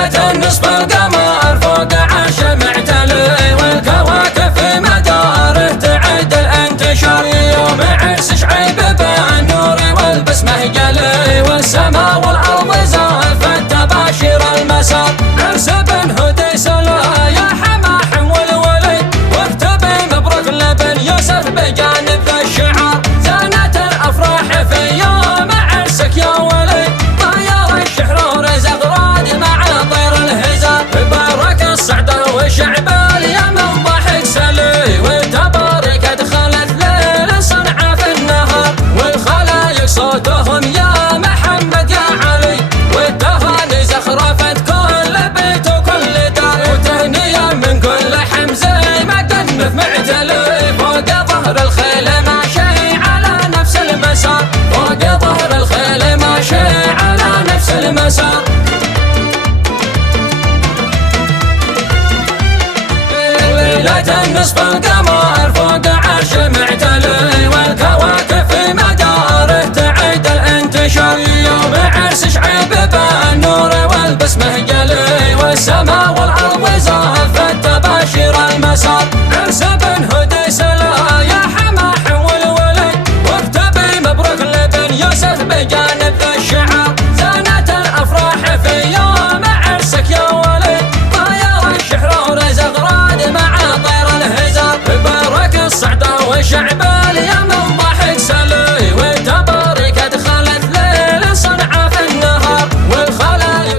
ليلة نصف القمر فوق عرش معتلي، والكواكب في مداره تعد الانتشار، يوم عرس شعيب بالنور والبسمة جلي، والسماء والارض زالفت تباشر المسار، عرس بن هديس يا حماحم والولي، واكتبي مبروك لبن يوسف بجانب الشعار، زانت الافراح في يوم عرسك يا ولي، طير الشحرور زغراد مع طير الهزار، بارك الصعدة وشعب اليمن ضحك سلي، وتبارك دخلت ليل صنعاء في النهار، والخلايق صوتهم يا محمد يا علي، والتهاني زخرفت كل بيت وكل دار، وتهنية من كل حمزة مدن معتلي، فوق ظهر الخيل ماشي على نفس المسار، فوق ظهر الخيل ماشي على نفس المسار. ليلة نصف القمر فوق عرش معتلي، والكواكب في مداره تعيد الانتشار، يوم عرس شعيب بالنور والبسمة جلي، والسماء والارض زالفت تباشر المسار، عرس بن هديس يا حماحم والولي، واكتبي مبروك لبن يوسف بجانب الشعار، زانت الافراح في يوم عرسك يا ولي، طير الشحرور زغراد مع طير الهزار، بارك الصعدة وشعب اليمن ضحك سلي، وتبارك دخلت ليل صنعاء في النهار، والخلايق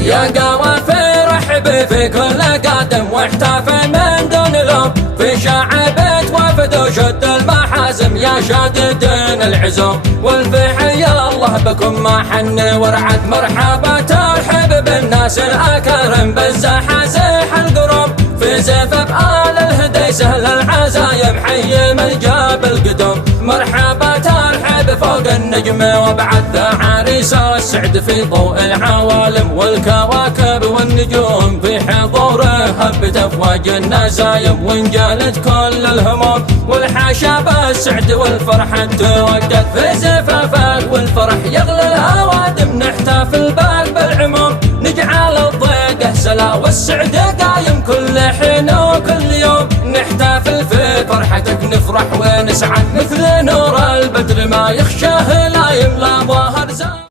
يا قوافي رحبي في كل قادم، واحتفل من دون لوم في شعبة وفد وشد المحازم، يا شاددين العزوم والفيح يا الله بكم ما حن ورعد، مرحبا ترحب بالناس الاكارم بالزحازيح القروم، في زفاف آل الهدي سهل العزايم حي ملجاب القدوم، مرحبا ترحب فوق النجم وبعد عريس السعد في ضوء العوالم، والكواكب والنجوم في حضوره هبت افواج النزايم، وانجلت كل الهموم والحاشا بالسعد والفرحة توقت، في زفافك والفرح يغلى الهوادم، نحتفل بك بالعموم نجعل الضيقة سلا، والسعد قايم كل حين وكل يوم، نحتفل في فرحتك نفرح ونسعد، مثل نور البدر ما يخشاه لا يملى